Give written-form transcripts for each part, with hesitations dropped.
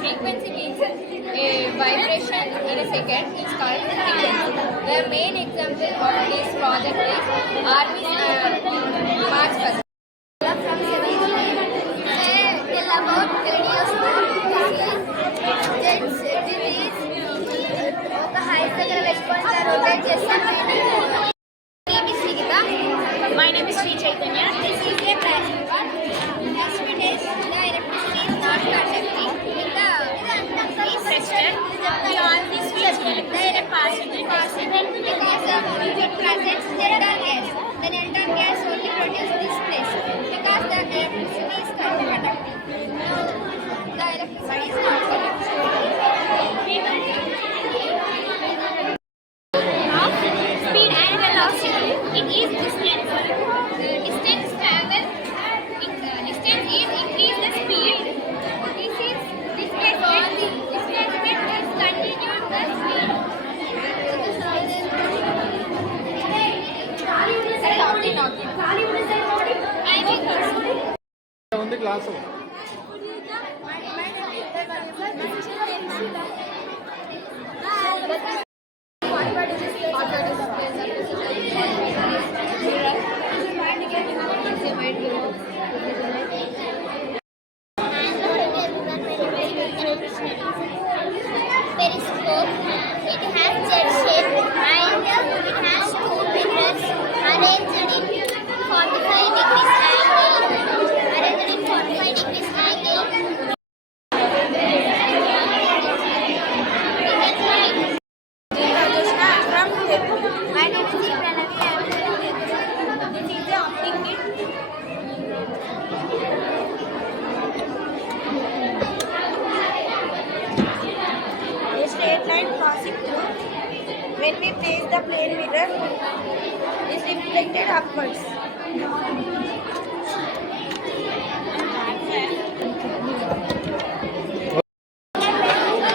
Frequency means a vibration in a second is called frequency. The main example of this project is Army's March 1st. From 7th grade, they tell about 10 years old. ఒక height దగ్గర పెట్టుకొని rotate చేస్తాను. My name is Nikita. My name is Sri Chaitanya. This is a transformer. Next bit is the electricity is not conducting with the Resistor. We always switch the passively because it presents neutron gas. The neutron gas only produces this place because the electricity is conducting. The electricity is not conducting. speed and velocity. It is distance. Distance travel. Distance is increase the speed. This is displacement. Displacement is continued the speed. ఉంది class Periscope. It has jet shape and it has two mirrors arranged in 45 degrees angle. Arranged in 45 degrees angle. My name is Pranavi. This is the optic kit. A straight line passing through. When we place the plane mirror, is reflected upwards.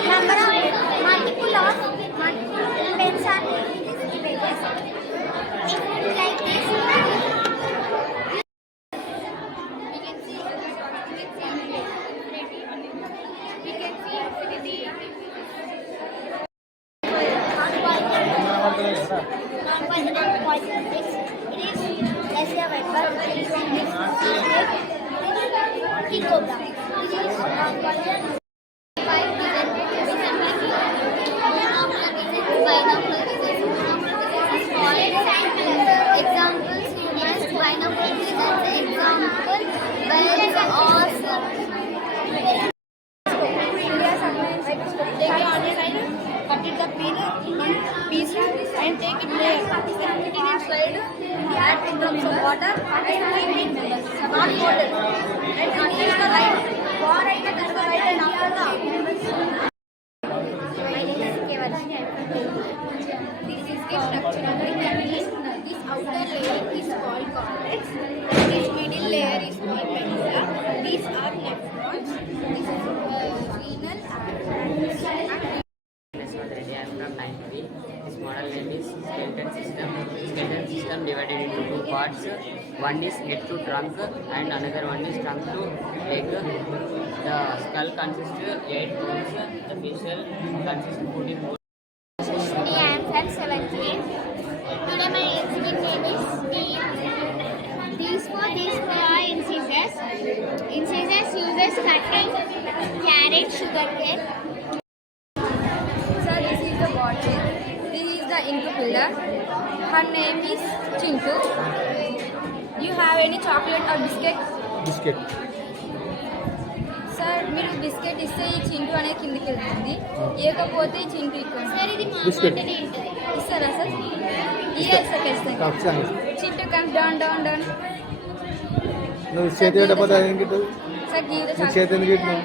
Number of multiple pens are there in these images. If like this, we can see infinity. Non-positive poisonous. It is less a vapor. It is king cobra. It is non-poisonous. Examples used binocular vision. Example, birds or Take the other side, cut it the piece and take it layer. Then put it inside, add 2 drops of water and keep it not coated. And finish the line. Pour in the right and after the My name is Kevarshi. I am from Telugu. This is the structure of the candy. This outer layer is called cortex. This middle layer is called medulla. These are nephrons. This is renal and I am from 9th B. This model name is skeleton system. Skeleton system divided into two parts. One is head to trunk and another one is trunk to leg. The skull consists 8 bones. The facial consists 14 bones. I am from 7th grade. Today my exhibit name is These are incisors. Incisors uses cutting carrot, sugarcane. Sir, this is the bottle. This is the incubator. Her name is Chintu. You have any chocolate or biscuit? Biscuit sir మీరు biscuit ఇస్తే ఈ చింటూ అనేది కిందికి వెళ్తుంది ఇవ్వకపోతే ఈ చింటూ ఇక్కడ Sir, ఇది మా బిస్కెట్ అంటేనే ఉంటుంది. ఇస్తారా సార్ ఇయ్యాలి సార్ ఖచ్చితంగా ఖచ్చితంగా Chintu comes down down down నువ్వు చేతి పెట్టకపోతే అది ఏం గిట్టదు సార్ గీత నీ చేతి ఎందుకు గిట్టినావు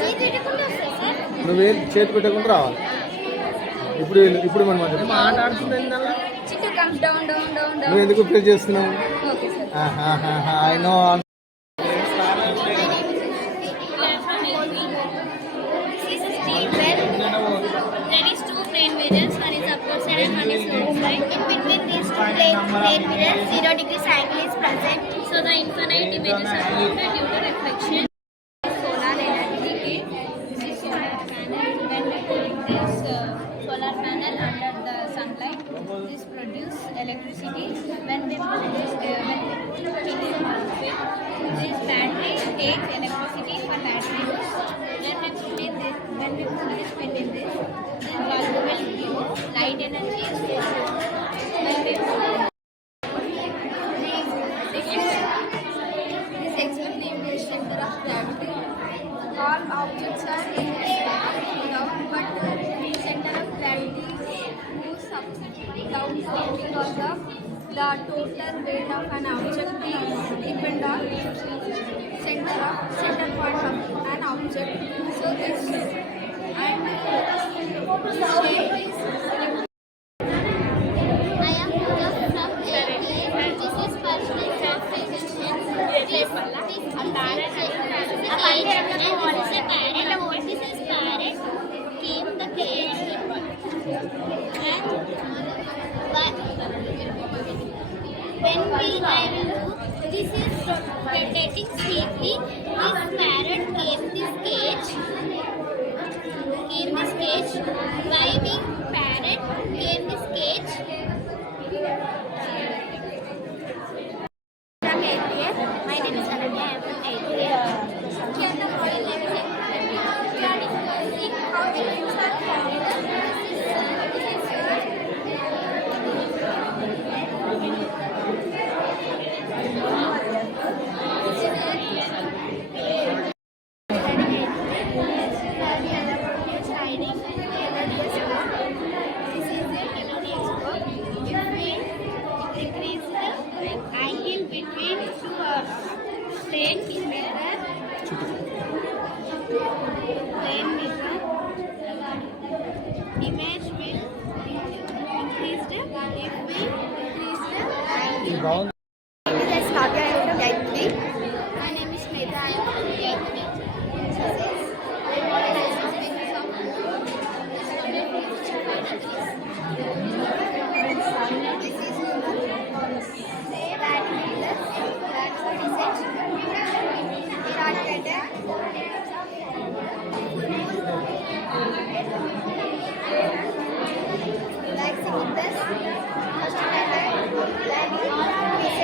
చేతి పెట్టకుండా వస్తుంది సార్. నువ్వేం చేతి పెట్టకుండా రావాలి ఇప్పుడు మనం Chintu comes down down down నువ్వు డౌన్ ఎందుకు ప్లే చేస్తున్నావు okay sir I know This is a steel pen. There is two plane mirrors. One is upward side and one is lower side. In between these two plane mirrors, 0 degrees angle is present. So the infinite images are formed due to reflection. solar energy. This is solar panel. When we put this solar panel under the sunlight, this produce electricity. When we put this, this battery takes electricity for battery use. When we put this pin in this bulb will give light energy. When we put this experiment name is center of gravity. All objects are in down, but center of gravity moves up down because of the total weight of an object is depend on center point of an object. So this and shape is I am Pooja from 8th grade. This is personal self-presentation. This is a parrot and this is a parrot. What this is parrot came the cage and when we I will do this is rotating sleepy. This parrot came this cage. Why being parrot came this cage? From 8th grade. My name is Ananya. I am from 8th grade. Here the model name is experiment. We are discussing how elements are formed. Image will increase if we increase the angle. Yes, Kavya, I am from 8th grade. My name is Meta. I am from 8th grade. Like singing this, first time, like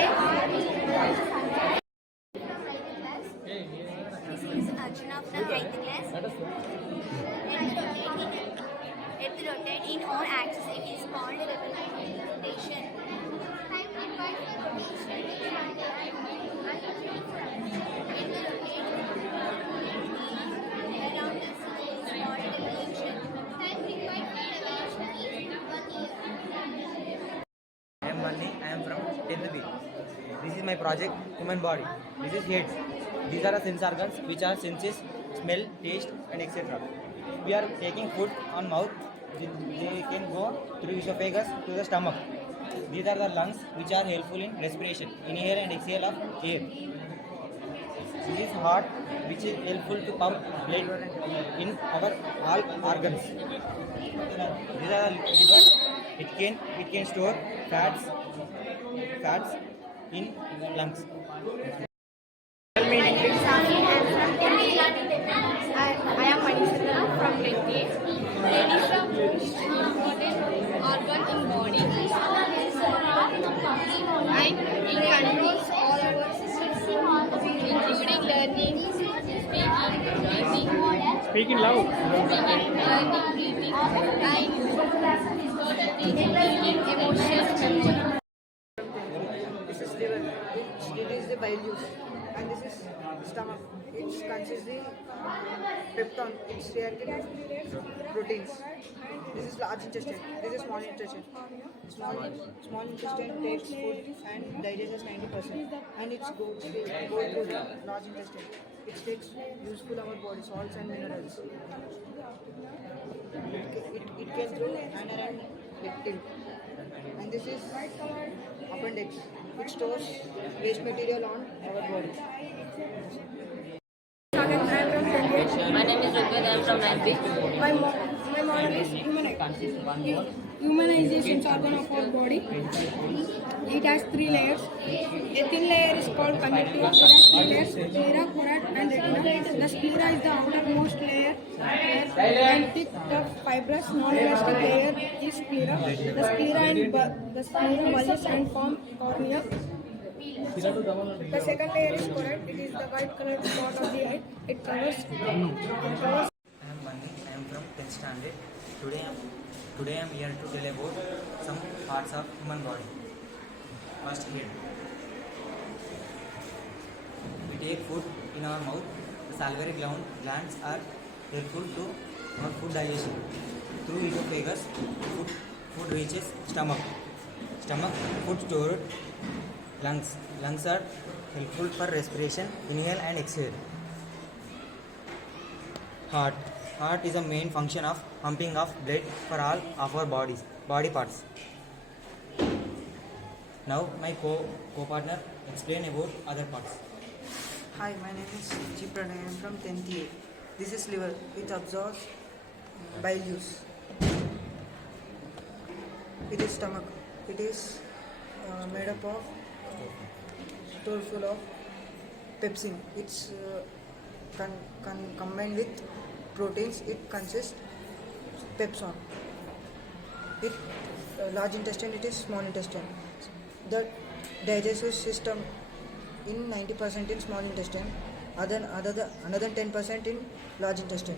10th B. This is my project, human body. This is heads. These are the sense organs which are senses, smell, taste, and etc. We are taking food on mouth. They can go through esophagus to the stomach. These are the lungs which are helpful in respiration, inhale and exhale of air. This is heart which is helpful to pump blood in our all organs. These are the liver. It can store fats in lungs. I am Manisha from 10th A. Brain is the most important organ in body and it controls all our systems including learning, speaking, loud. learning, breathing and thinking, emotions, memory. This is liver, it is the bile juice, and this is stomach. It consists the peptone. It's reactive proteins. This is large intestine. This is small intestine. Small intestine takes food and digests 90%, and it's go to the large intestine. It takes useful our body salts and minerals. It can through anal and lectin. And this is appendix. It stores waste material on our body. My name is Rugved. I am from 9th. My model is humanization organ of our body. It has 3 layers. A thin layer is called conjunctiva. It has 3 layers: sclera, choroid, and retina. The sclera is the outermost layer, and thick, tough, fibrous, non-elastic layer is sclera. The sclera bulges and form cornea. The second layer is choroid. It is the white colored spot of the eye. It covers. I am Bunny. I am from 10th standard. Today I am here to tell about some parts of human body. First, head. We take food in our mouth. The salivary glands are helpful to our food digestion. Through esophagus, food reaches stomach. Food stored. Lungs are helpful for respiration, inhale and exhale. Heart is a main function of pumping of blood for all of our body parts. Now my co-partner explain about other parts. Hi, my name is G. Pranay. I am from 10th A. This is liver. It absorbs bile juice. It is stomach. It is made up of store full of pepsin. It's combined with proteins. It consists pepsin. It large intestine. It is small intestine. The digestive system in 90% in small intestine, another 10% in large intestine.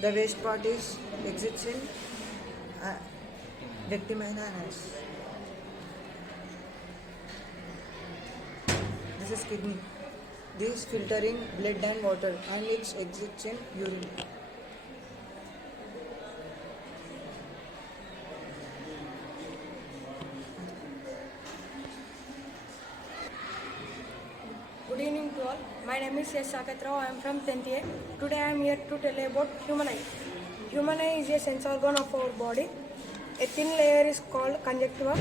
The waste part is exits in rectum and anus. This is kidney. This filtering blood and water, and its exits in urine. Good evening to all. My name is S. Saket Rao. I am from 10th A. Today I am here to tell about human eye. Human eye is a sense organ of our body. A thin layer is called conjunctiva.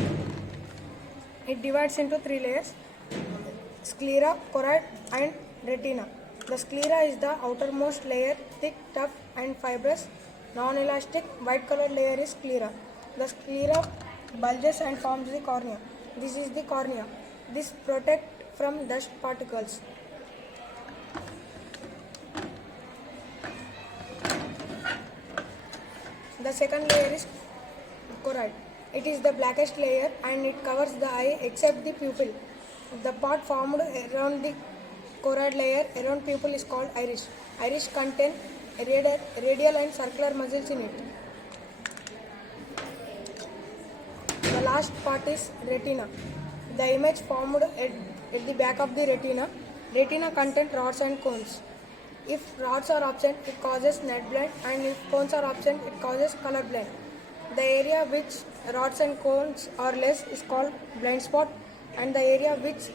It divides into 3 layers: sclera, choroid, and retina. The sclera is the outermost layer, thick, tough, and fibrous. Non-elastic, white-colored layer is sclera. The sclera bulges and forms the cornea. This is the cornea. This protects from dust particles. The second layer is choroid. It is the blackest layer and it covers the eye except the pupil. The part formed around the choroid layer around pupil is called iris. Iris contains radial and circular muscles in it. The last part is retina. The image formed at the back of the retina. Retina contains rods and cones. If rods are absent, it causes night blind, and if cones are absent, it causes color blind. The area which rods and cones are less is called blind spot, and the area which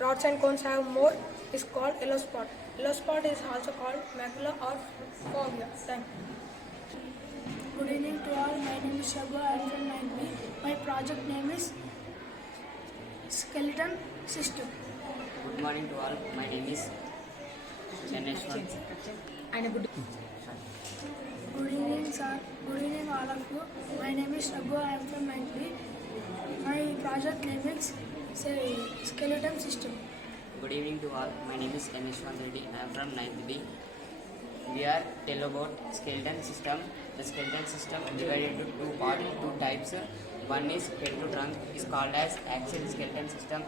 rods and cones have more is called yellow spot. Yellow spot is also called macula or fovea. Thank you. Good evening to all. My name is Shabu. I am from 9B. My project name is Skeleton System. Good morning to all. My name is Chaneshwar. Good evening, sir. Good evening, all of you. My name is Shabu. I am from 9B. My project name is Skeleton System. Good evening to all. My name is Chaneshwar Reddy. I am from 9th B. We are tell about skeleton system. The skeleton system divided into two types. One is head to trunk is called as axial skeleton system,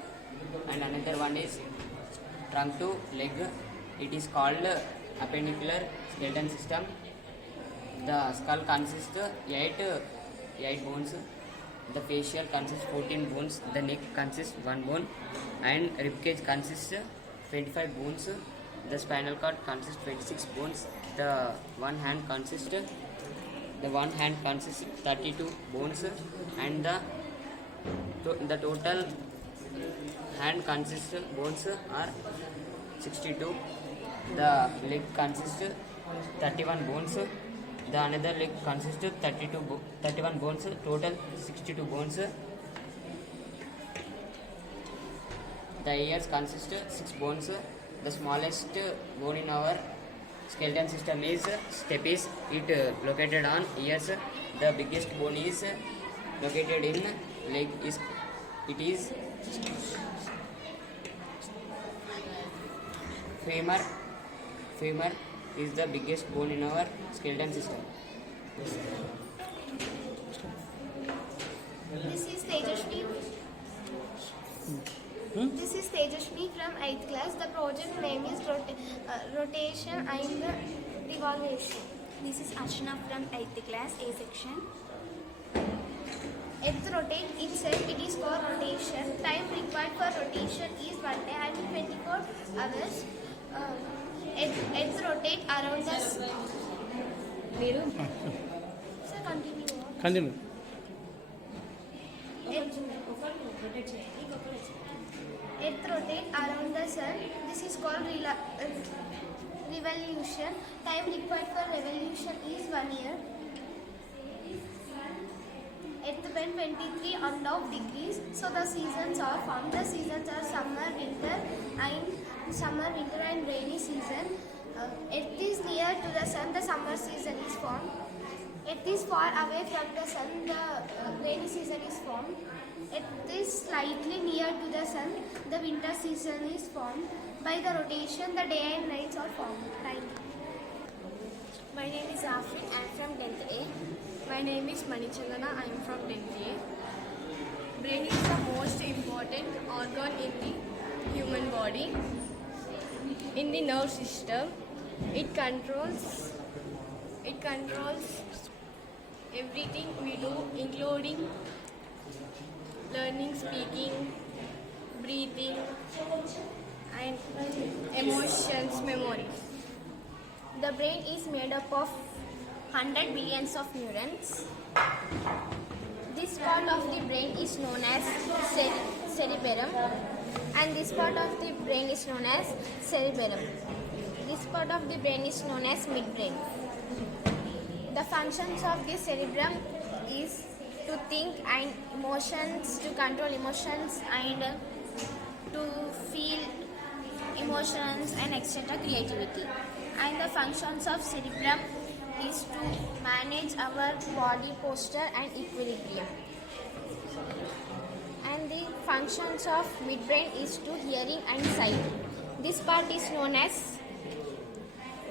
and another one is trunk to leg. It is called appendicular skeleton system. The skull consists 8 bones. The facial consists 14 bones. The neck consists 1 bone, and ribcage consists 25 bones. The spinal cord consists 26 bones. The one hand consists 32 bones, and the total hand consists bones are 62. The leg consists 31 bones. The another leg consists 31 bones. Total 62 bones. The ears consist 6 bones. The smallest bone in our skeleton system is stapes. It located on ears. The biggest bone is located in leg. It is femur. Femur is the biggest bone in our skeleton system. This is Tejashni. This is Tejashni from 8th class. The project name is rotation and revolution. This is Archana from 8th class, A section. Earth rotate itself, it is called rotation. Time required for rotation is 1 day and 24 hours. Earth rotate around the sun. Sir, continue. Earth rotate around the sun. This is called revolution. Time required for revolution is 1 year. Earth bend 23.5 degrees. So the seasons are formed. The seasons are summer, winter, and rainy season. Earth is near to the sun. The summer season is formed. Earth is far away from the sun. The rainy season is formed. Earth is slightly near to the sun. The winter season is formed. By the rotation, the day and nights are formed. Thank you. My name is Afrin. I am from 10th A. My name is Manichandana. I am from 10th A. Brain is the most important organ in the human body. In the nerve system, it controls everything we do, including learning, speaking, breathing, and emotions, memories. The brain is made up of 100 billions of neurons. This part of the brain is known as cerebellum, and this part of the brain is known as cerebellum. This part of the brain is known as midbrain. The functions of the cerebrum is to think and emotions, to control emotions and to feel emotions and etc. creativity. And the functions of cerebrum is to manage our body posture and equilibrium. And the functions of midbrain is to hearing and sight. This part is known as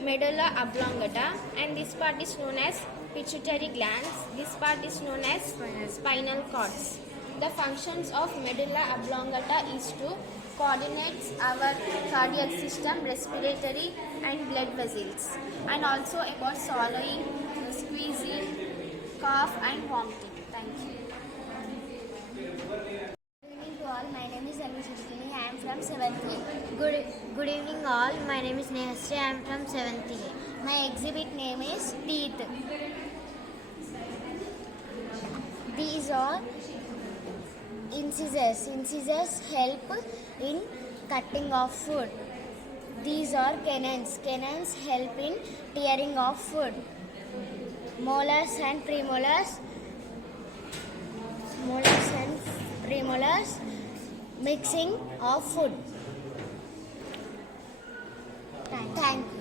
medulla oblongata, and this part is known as pituitary glands. This part is known as spinal cords. The functions of medulla oblongata is to coordinate our cardiac system, respiratory and blood vessels, and also about swallowing, squeezing, cough and vomiting. Thank you. Good evening to all. My name is Anu Sudhini. I am from 7th A. Good evening all. My name is Nehasri. I am from 7th A. My exhibit name is Teeth. are incisors. Incisors help in cutting of food. These are canines. Canines help in tearing of food. Molars and premolars. Molars and premolars, mixing of food. Thank you.